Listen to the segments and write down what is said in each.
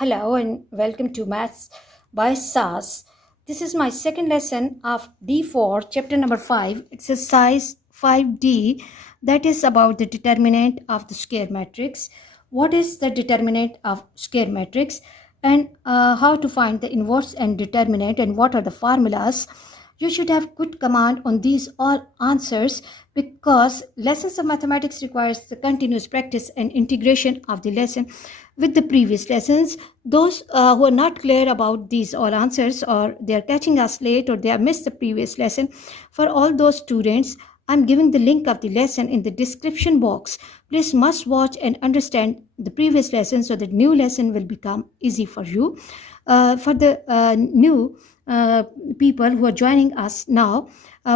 Hello and welcome to Maths by SAS. This is my second lesson of D4, chapter number 5, exercise 5D, that is about the determinant of the square matrix. What is the determinant of square matrix and how to find the inverse and determinant and what are the formulas. You should have good command on these all answers because lessons of mathematics requires the continuous practice and integration of the lesson with the previous lessons. Those who are not clear about these all answers or they are catching us late or they have missed the previous lesson, for all those students, I'm giving the link of the lesson in the description box. Please must watch and understand the previous lesson so that new lesson will become easy for you. For the new people who are joining us now,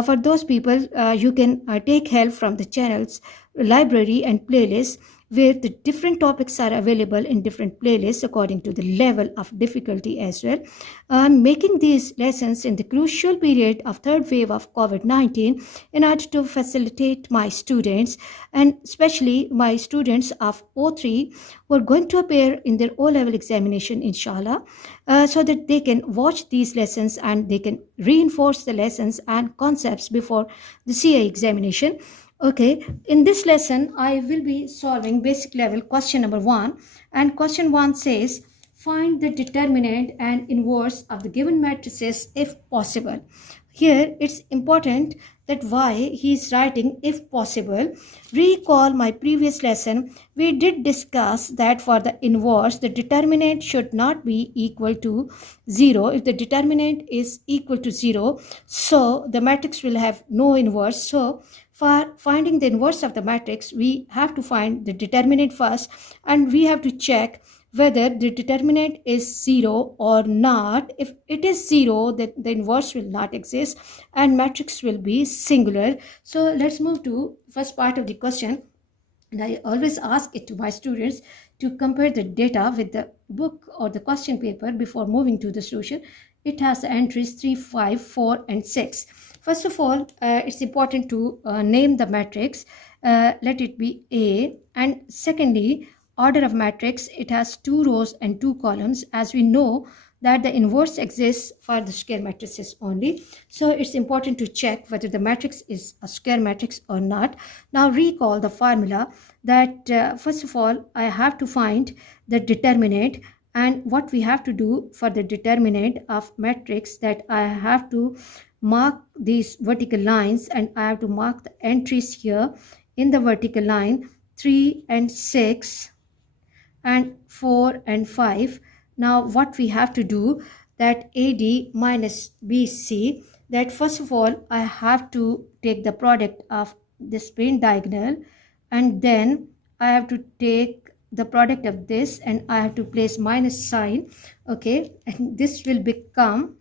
for those people, you can take help from the channels, library and playlist where the different topics are available in different playlists according to the level of difficulty as well. I'm making these lessons in the crucial period of third wave of COVID-19 in order to facilitate my students and especially my students of O3 who are going to appear in their O-level examination inshallah, so that they can watch these lessons and they can reinforce the lessons and concepts before the CA examination. Okay, in this lesson, I will be solving basic level question number 1. And question 1 says, find the determinant and inverse of the given matrices if possible. Here, it's important that why he is writing if possible. Recall my previous lesson, we did discuss that for the inverse, the determinant should not be equal to 0. If the determinant is equal to 0, so the matrix will have no inverse. So, for finding the inverse of the matrix, we have to find the determinant first and we have to check whether the determinant is 0 or not. If it is 0, then the inverse will not exist and matrix will be singular. So let's move to first part of the question. And I always ask it to my students to compare the data with the book or the question paper before moving to the solution. It has the entries 3, 5, 4 and 6. First of all, it's important to name the matrix. Let it be A. And secondly, order of matrix, it has 2 rows and 2 columns. As we know that the inverse exists for the square matrices only. So it's important to check whether the matrix is a square matrix or not. Now recall the formula that first of all, I have to find the determinant, and what we have to do for the determinant of matrix, that I have to mark these vertical lines and I have to mark the entries here in the vertical line 3 and 6 and 4 and 5. Now what we have to do, that AD minus BC, that first of all I have to take the product of this main diagonal and then I have to take the product of this and I have to place minus sign. Okay, and this will become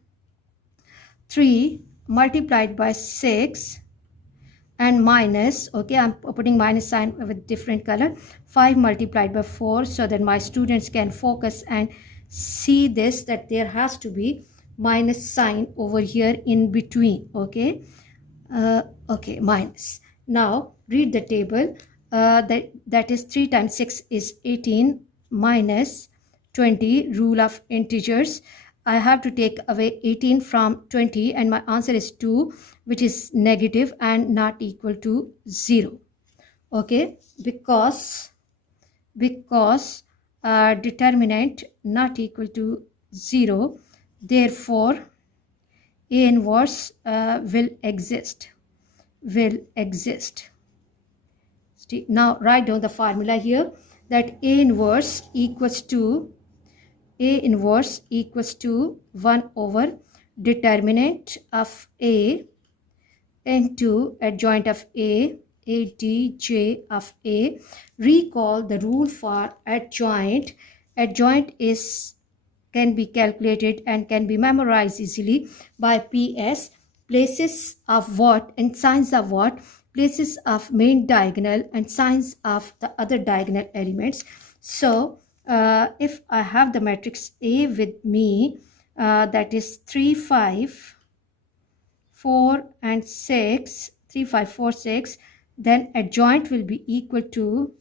3 multiplied by 6 and minus, okay, I'm putting minus sign with different color, 5 multiplied by 4, so that my students can focus and see this, that there has to be minus sign over here in between. Okay, okay, minus. Now read the table. That is 3 times 6 is 18 minus 20, rule of integers. I have to take away 18 from 20 and my answer is 2, which is negative and not equal to 0. Okay, because determinant not equal to 0, therefore A inverse will exist. Now write down the formula here, that A inverse equals to 1 over determinant of A into adjoint of A, ADJ of A. Recall the rule for adjoint. Adjoint can be calculated and can be memorized easily by PS, places of what and signs of what, places of main diagonal and signs of the other diagonal elements. So if I have the matrix A with me, that is 3, 5, 4 and 6, 3, 5, 4, 6, then adjoint will be equal to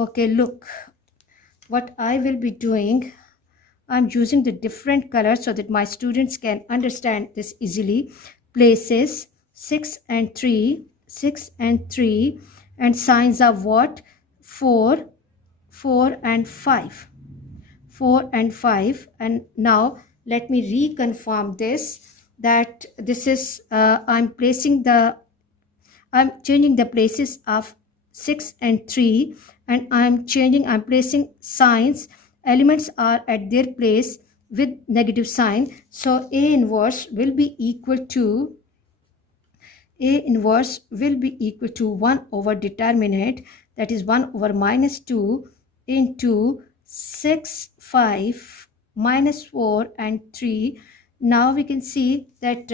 Okay, look, what I will be doing, I'm using the different colors so that my students can understand this easily. Places 6 and 3, 6 and 3, and signs of what? 4, 4 and 5. 4 and 5. And now let me reconfirm this, that this is I'm changing the places of 6 and 3, and I'm placing signs. Elements are at their place with negative sign. So A inverse will be equal to A inverse will be equal to 1 over determinant, that is 1 over minus 2 into 6, 5, minus 4 and 3. Now we can see that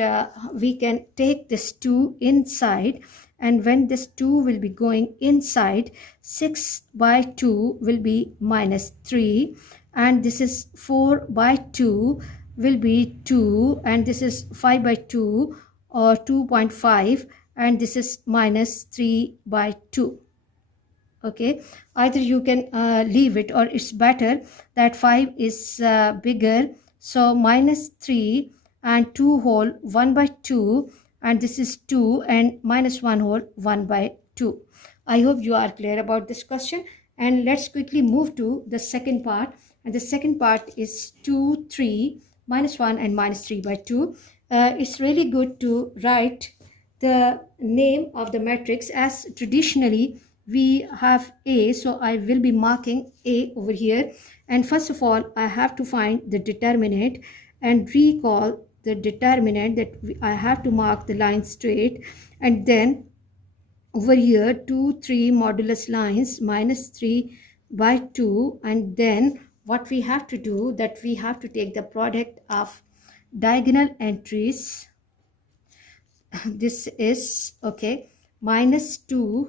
we can take this 2 inside, and when this 2 will be going inside, 6 by 2 will be minus 3, and this is 4 by 2 will be 2, and this is 5 by 2 or 2.5, and this is minus 3 by 2. Okay, either you can leave it, or it's better that 5 is bigger, so minus 3 and 2 whole 1 by 2, and this is 2, and minus 1 whole 1 by 2. I hope you are clear about this question, and let's quickly move to the second part. And the second part is 2, 3, minus 1 and minus 3 by 2. It's really good to write the name of the matrix, as traditionally we have A, so I will be marking A over here. And first of all, I have to find the determinant and recall the determinant, that I have to mark the line straight, and then over here 2, 3 modulus lines minus 3 by 2, and then what we have to do, that we have to take the product of diagonal entries. This is okay, minus 3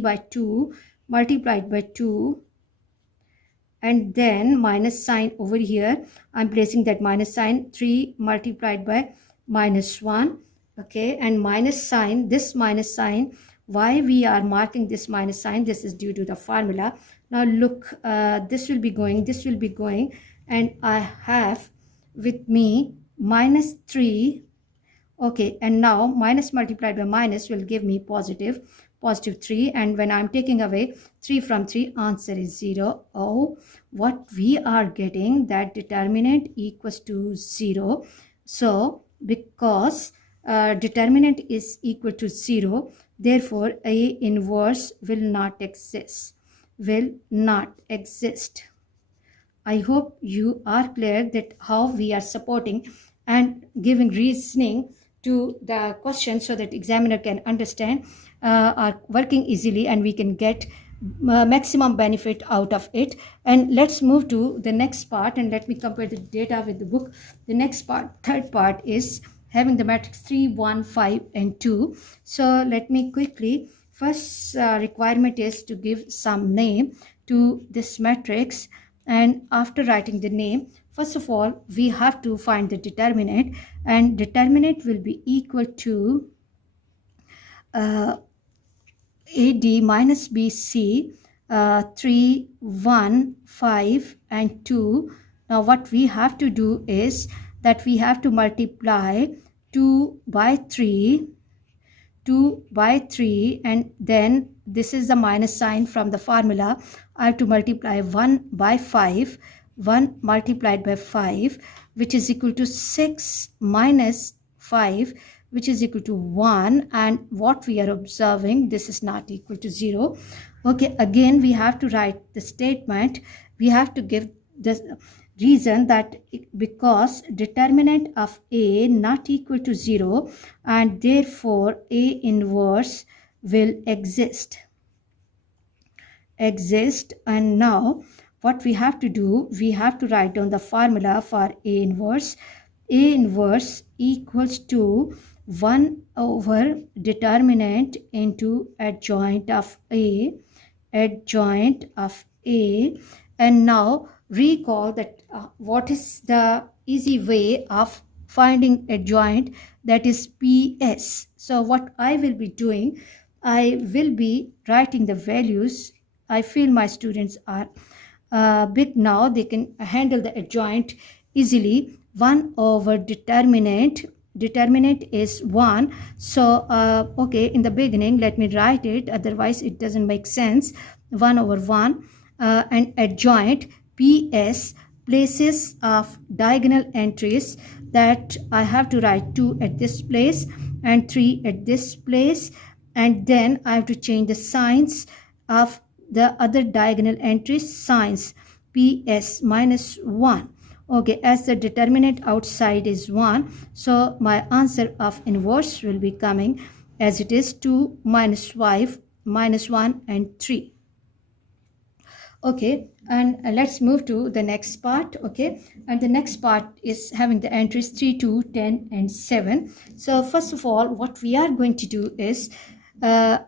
by 2 multiplied by 2, and then minus sign over here. I'm placing that minus sign, 3 multiplied by minus 1. Okay, and minus sign, this minus sign, why we are marking this minus sign, this is due to the formula. Now look, this will be going, and I have with me minus 3. Okay, and now minus multiplied by minus will give me positive 3, and when I'm taking away 3 from 3, answer is 0. Oh, what we are getting, that determinant equals to 0. So because determinant is equal to 0, therefore A inverse will not exist. I hope you are clear that how we are supporting and giving reasoning to the question, so that examiner can understand, are working easily, and we can get maximum benefit out of it. And let's move to the next part, and let me compare the data with the book. The next part, third part, is having the matrix 3, 1, 5 and 2. So let me quickly, first requirement is to give some name to this matrix. And after writing the name, first of all, we have to find the determinant, and determinant will be equal to AD minus BC, 3, 1, 5 and 2. Now what we have to do is that we have to multiply 2 by 3, and then this is the minus sign from the formula. I have to multiply 1 by 5, 1 multiplied by 5, which is equal to 6 minus 5, which is equal to 1. And what we are observing, this is not equal to 0. Okay, again we have to write the statement. We have to give the reason that because determinant of A not equal to 0, and therefore A inverse will exist. And now what we have to do, we have to write down the formula for A inverse. A inverse equals to 1 over determinant into adjoint of A. And now recall that what is the easy way of finding adjoint, that is PS. So what I will be doing, I will be writing the values I feel my students are big now. They can handle the adjoint easily. 1 over determinant is 1. So okay, in the beginning let me write it, otherwise it doesn't make sense. 1 over 1 and adjoint PS, places of diagonal entries, that I have to write 2 at this place and 3 at this place, and then I have to change the signs of the other diagonal entries, signs. PS minus 1. Okay, as the determinant outside is 1, so my answer of inverse will be coming as it is 2 minus 5 minus 1 and 3. Okay, and let's move to the next part. Okay, and the next part is having the entries 3, 2, 10 and 7. So first of all, what we are going to do is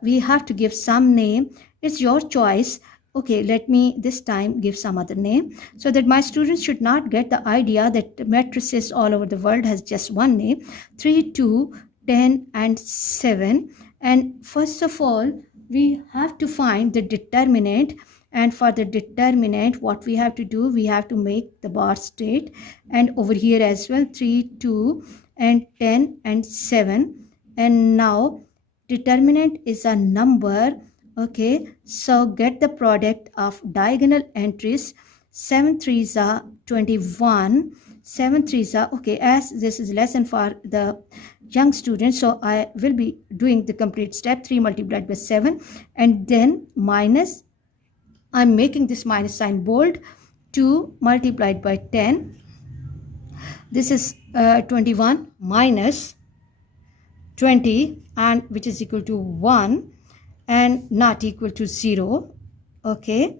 we have to give some name. It's your choice. Okay, let me this time give some other name so that my students should not get the idea that matrices all over the world has just one name. 3, 2, 10 and 7. And first of all, we have to find the determinant. And for the determinant, what we have to do, we have to make the bar straight, and over here as well, 3, 2 and 10 and 7. And now determinant is a number. Okay, so get the product of diagonal entries. 7 3s are 21, 7 3s are, okay, as this is lesson for the young students, so I will be doing the complete step. 3 multiplied by 7 and then minus, I'm making this minus sign bold, 2 multiplied by 10. This is 21 minus 20, and which is equal to 1 and not equal to 0. Okay,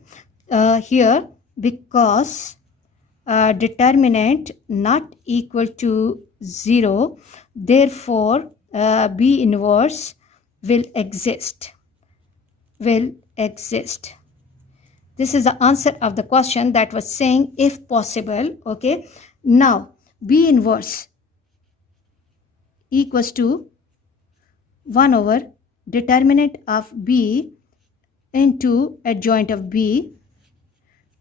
here because determinant not equal to 0, therefore B inverse will exist. This is the answer of the question that was saying if possible. Okay, now B inverse equals to 1 over determinant of B into adjoint of B.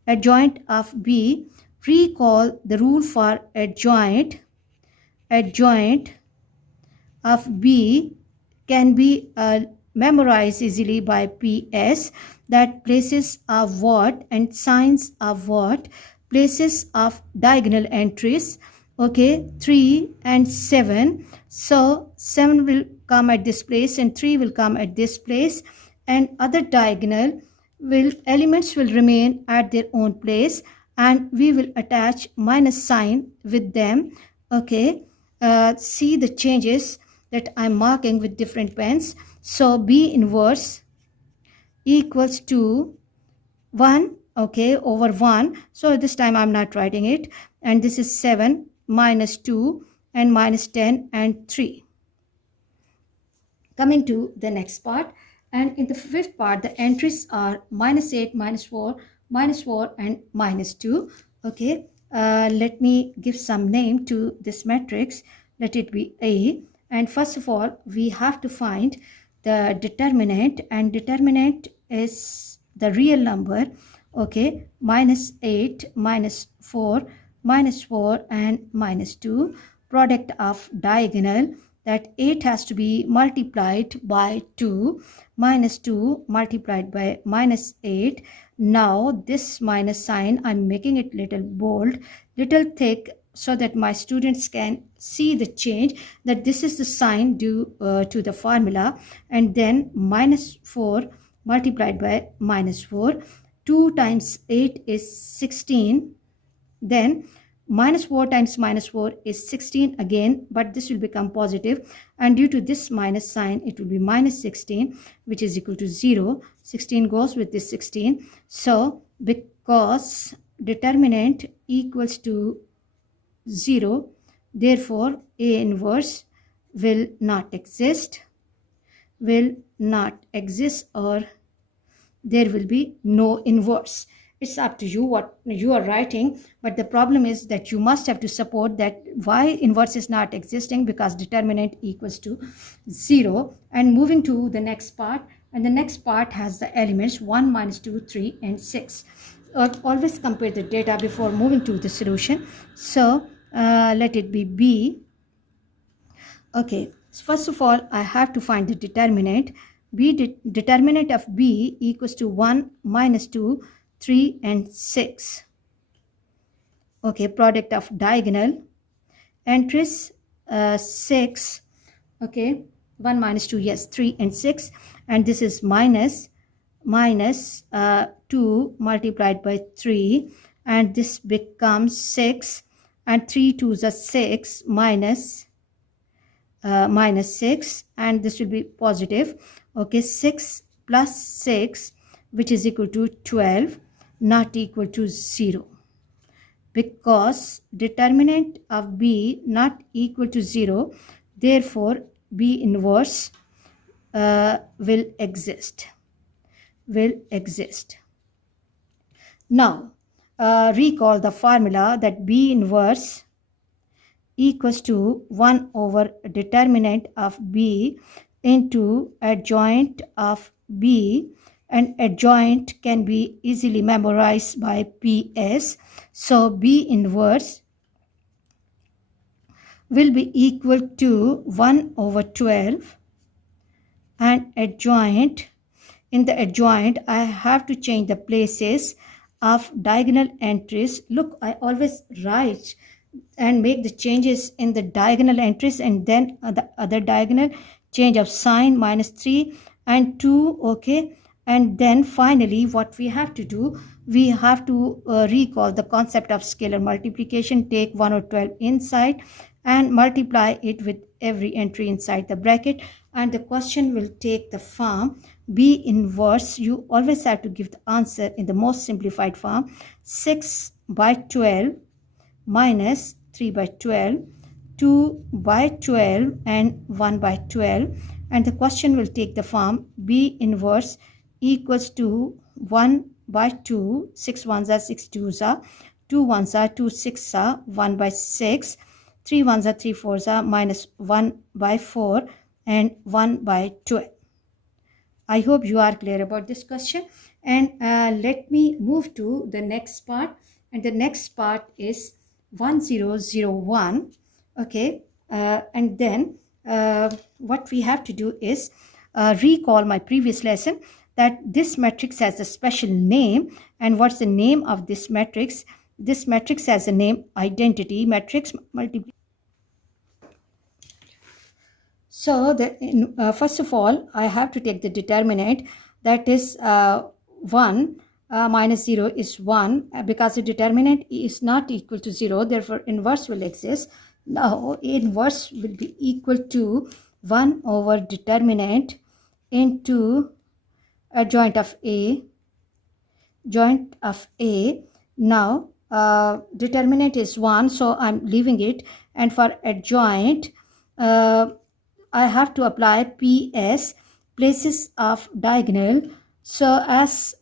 Adjoint of B, recall the rule for adjoint. Adjoint of B can be memorized easily by PS, that places of what and signs of what, places of diagonal entries. Okay, 3 and 7. So 7 will come at this place and 3 will come at this place, and other diagonal elements will remain at their own place, and we will attach minus sign with them. Okay, see the changes that I'm marking with different pens. So B inverse equals to 1, okay, over 1. So this time I'm not writing it, and this is 7 minus 2 and minus 10 and 3. Coming to the next part, and in the fifth part, the entries are minus 8, minus 4, minus 4 and minus 2. Okay, let me give some name to this matrix. Let it be A. And first of all, we have to find the determinant, and determinant is the real number. Okay, minus 8, minus 4, minus 4 and minus 2. Product of diagonal, that 8 has to be multiplied by 2, minus 2 multiplied by minus 8. Now this minus sign, I'm making it little bold, little thick, so that my students can see the change, that this is the sign due to the formula. And then minus 4 multiplied by minus 4. 2 times 8 is 16. Then minus 4 times minus 4 is 16 again, but this will become positive, and due to this minus sign it will be minus 16, which is equal to 0. 16 goes with this 16. So because determinant equals to 0, therefore A inverse will not exist, or there will be no inverse. It's up to you what you are writing, but the problem is that you must have to support that why inverse is not existing, because determinant equals to 0. And moving to the next part, and the next part has the elements 1, minus 2, 3, and 6. Always compare the data before moving to the solution. So let it be B. Okay, first of all, I have to find the determinant. Determinant of B equals to 1, minus 2, 3, and 6. Okay, product of diagonal entries 6. Okay, 1 minus 2, yes, 3 and 6, and this is minus 2 multiplied by 3, and this becomes 6, and 3 2s are 6, minus 6, and this will be positive. Okay, 6 plus 6, which is equal to 12, not equal to 0, because determinant of B not equal to 0, therefore B inverse will exist. Now recall the formula that B inverse equals to 1 over determinant of B into adjoint of B, and adjoint can be easily memorized by PS. So B inverse will be equal to 1 over 12, and adjoint, in the adjoint I have to change the places of diagonal entries. Look, I always write and make the changes in the diagonal entries, and then the other diagonal change of sign, minus 3 and 2. Okay, and then finally what we have to do, we have to recall the concept of scalar multiplication. Take 1 over 12 inside and multiply it with every entry inside the bracket, and the question will take the form B inverse. You always have to give the answer in the most simplified form: 6 by 12 minus 3 by 12, 2 by 12, and 1 by 12, and the question will take the form B inverse equals to 1 by 2, 6 ones are 6 twos are, 2 ones are 2 6 are, 1 by 6, 3 ones are 3 fours are, minus 1 by 4, and 1 by 12. I hope you are clear about this question, and let me move to the next part, and the next part is 1001. Okay, and then what we have to do is recall my previous lesson that this matrix has a special name. And what's the name of this matrix? This matrix has a name identity matrix multiplication. So first of all, I have to take the determinant, that is 1 minus 0 is 1, because the determinant is not equal to 0, therefore inverse will exist. Now inverse will be equal to 1 over determinant into adjoint of A, Now determinant is 1, so I'm leaving it, and for adjoint I have to apply PS, places of diagonal. So as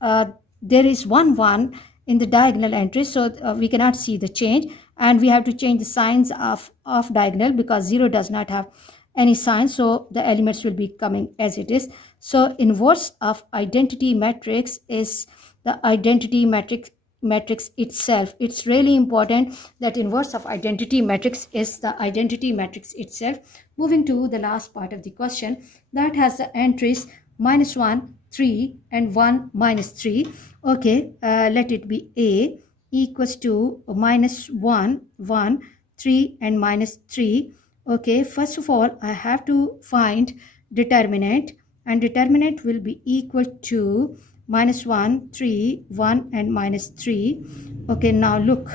there is 1 1 in the diagonal entry, so we cannot see the change, and we have to change the signs of diagonal because 0 does not have any sign, so the elements will be coming as it is. So inverse of identity matrix is the identity matrix itself. It's really important that inverse of identity matrix is the identity matrix itself. Moving to the last part of the question, that has the entries minus 1, 3, and 1 minus 3. Okay, let it be A equals to minus 1, 1, 3, and minus 3. Okay, first of all, I have to find determinant, and determinant will be equal to minus 1, 3, 1, and minus 3. Okay, now look,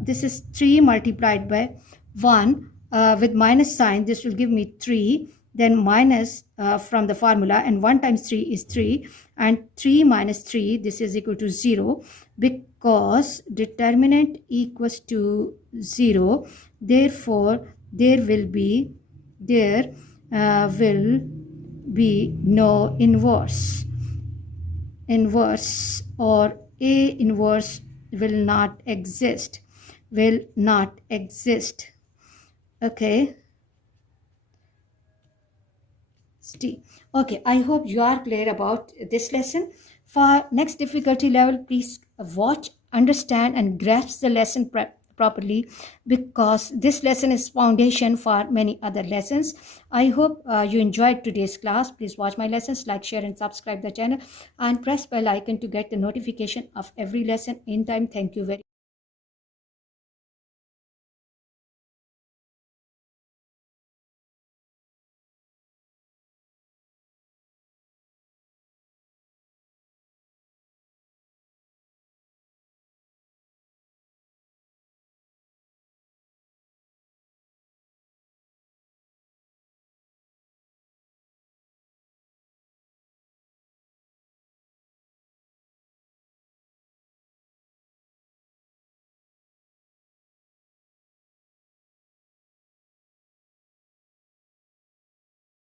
this is 3 multiplied by 1 with minus sign. This will give me 3, then minus from the formula, and 1 times 3 is 3, and 3 minus 3, this is equal to 0, because determinant equals to 0, therefore there will be no inverse, or A inverse will not exist. Okay, Okay, I hope you are clear about this lesson. For next difficulty level, please watch, understand, and grasp the lesson properly, because this lesson is foundation for many other lessons. I hope you enjoyed today's class. Please watch my lessons, like, share, and subscribe the channel, and press bell icon to get the notification of every lesson in time. Thank you very